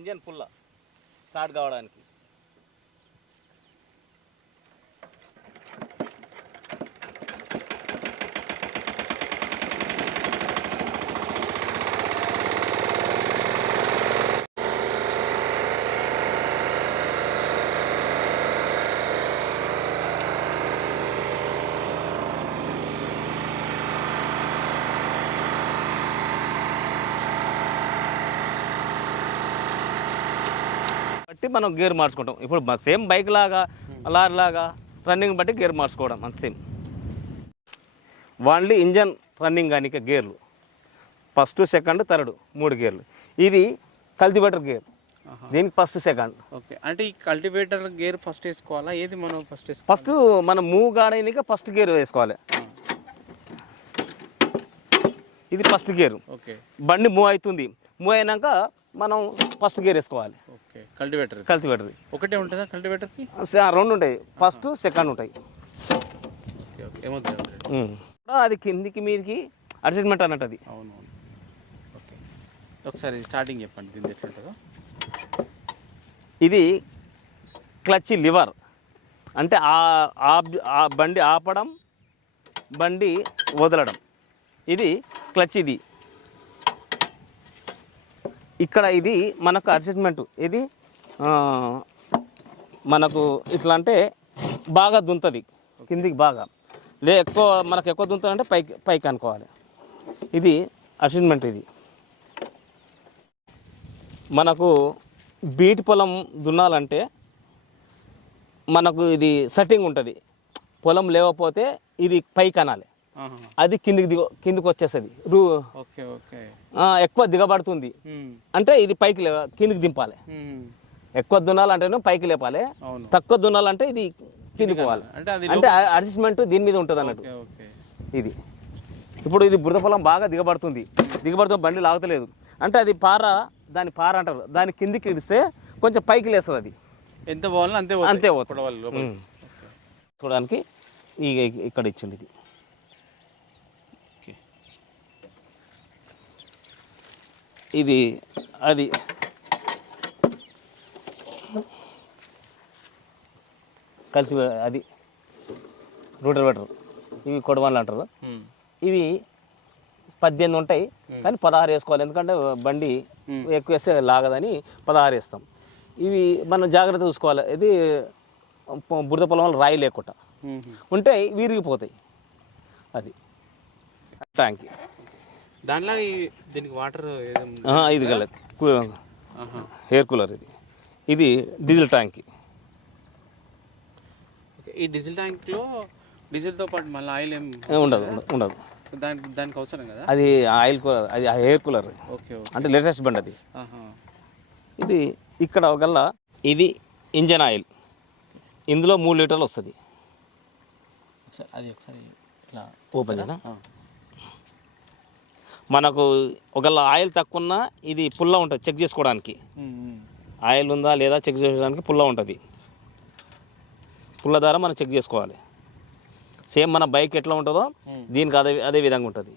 Engine పుల్ల start కావడానికి. బట్టి మనం గేర్ మార్చుకుంటాం. ఇప్పుడు సేమ్ బైక్ లాగా లారీ లాగా రన్నింగ్ బట్టి గేర్ మార్చుకోవడం అంత. సేమ్ ఓన్లీ ఇంజన్ రన్నింగ్ కానీ గేర్లు. ఫస్ట్ సెకండ్ థర్డ్ మూడు గేర్లు. ఇది కల్టివేటర్ గేర్. దీనికి ఫస్ట్ సెకండ్. ఓకే. అంటే ఈ కల్టివేటర్ గేర్ ఫస్ట్ వేసుకోవాలా? ఏది మనం ఫస్ట్ ఫస్ట్ మనం మూవ్ కాడైనాక ఫస్ట్ గేర్ వేసుకోవాలి. ఇది ఫస్ట్ గేర్. ఓకే. బండి మూవ్ అవుతుంది. మూవ్ అయినాక మనం ఫస్ట్ గేర్ వేసుకోవాలి. కల్టివేటర్ కల్టివేటర్ది. ఒకటే ఉంటుందా కల్టివేటర్కి? రెండు ఉంటాయి. ఫస్ట్ సెకండ్ ఉంటాయి. ఏమవుతుంది. అది కిందికి మీదికి అడ్జస్ట్మెంట్ అన్నట్టు అది. అవును ఓకే. ఒకసారి స్టార్టింగ్ చెప్పండి దీన్ని ఎట్లా ఉంటుందో. ఇది క్లచ్ లివర్. అంటే ఆ బండి ఆపడం బండి వదలడం. ఇది క్లచ్ ఇది. ఇక్కడ ఇది మనకు అడ్జస్ట్మెంట్. ఇది మనకు ఇట్లా అంటే బాగా దుంతది. కిందికి బాగా. లే ఎక్కువ మనకు ఎక్కువ దుంతదంటే పైకి పైకి అనుకోవాలి. ఇది అడ్జస్ట్మెంట్ ఇది. మనకు బీటి పొలం దున్నాలంటే మనకు ఇది సెట్టింగ్ ఉంటుంది. పొలం లేకపోతే ఇది పైకి అనాలి. అది కిందికి దిగ కిందికి వచ్చేస్తుంది. రూ ఓకే ఓకే. ఆ, ఎక్కువ దిగబడుతుంది. అంటే ఇది పైకి లే కిందికి దింపాలి. ఎక్కువ దున్నాలంటేనే పైకి లేపాలి. తక్కువ దున్నాలంటే ఇది కిందికి పోవాలి. అంటే అది అంటే అడ్జస్ట్మెంట్ దీని మీద ఉంటుంది అన్నట్టు. ఇది. ఇప్పుడు ఇది బురద పొలం బాగా దిగబడుతుంది. దిగబడుతుంది బండి లాగుతలేదు. అంటే అది పార దాని పార అంటారు. దాని కిందికి ఇడిస్తే కొంచెం పైకి లేస్తుంది అది. ఎంత పోవాలో అంతే అంతే పోతుంది. చూడడానికి ఈ ఇక్కడ ఇచ్చింది ఇది. ఇది అది కలిసి అది రూటర్ బెటర్ ఇవి కొడవన్లు అంటారు. ఇవి పద్దెనిమిది ఉంటాయి కానీ పదహారు వేసుకోవాలి. ఎందుకంటే బండి. ఎక్కువ వేస్తే లాగదని పదహారు వేస్తాం. ఇవి మనం జాగ్రత్త చూసుకోవాలి. ఇది బురద పొలంలో రాయి లేకుండా. ఉంటే విరిగిపోతాయి. అది. ట్యాంక్. దానిలో దీనికి వాటర్ ఇది కల ఆహా. ఎయిర్ కూలర్ ఇది. ఇది డీజిల్ ట్యాంక్. ఈ డీజిల్ ట్యాంక్లో డీజిల్తో పాటు మళ్ళీ ఆయిల్ ఏం ఉండదు ఉండదు, దానికి దానికి అవసరం కదా? అది ఆయిల్ కూలర్ అది ఎయిర్ కూలర్. ఓకే అంటే లేటెస్ట్ బండి అది. ఇది ఇక్కడ గల్ల ఇది ఇంజన్ ఆయిల్. ఇందులో మూడు లీటర్లు వస్తుంది. ఒకసారి అది ఒకసారి ఇట్లా ఓపెన్ చేయనా ఆ. మనకు ఒకవేళ ఆయిల్ తక్కువ ఉన్నా ఇది పుల్ల ఉంటుంది చెక్ చేసుకోవడానికి. ఆయిల్ ఉందా లేదా చెక్ చేసుకోవడానికి పుల్ల ఉంటుంది. పుల్ల ద్వారా మనం చెక్ చేసుకోవాలి సేమ్ మన బైక్ ఎట్లా ఉంటుందో. దీనికి అదే అదే విధంగా ఉంటుంది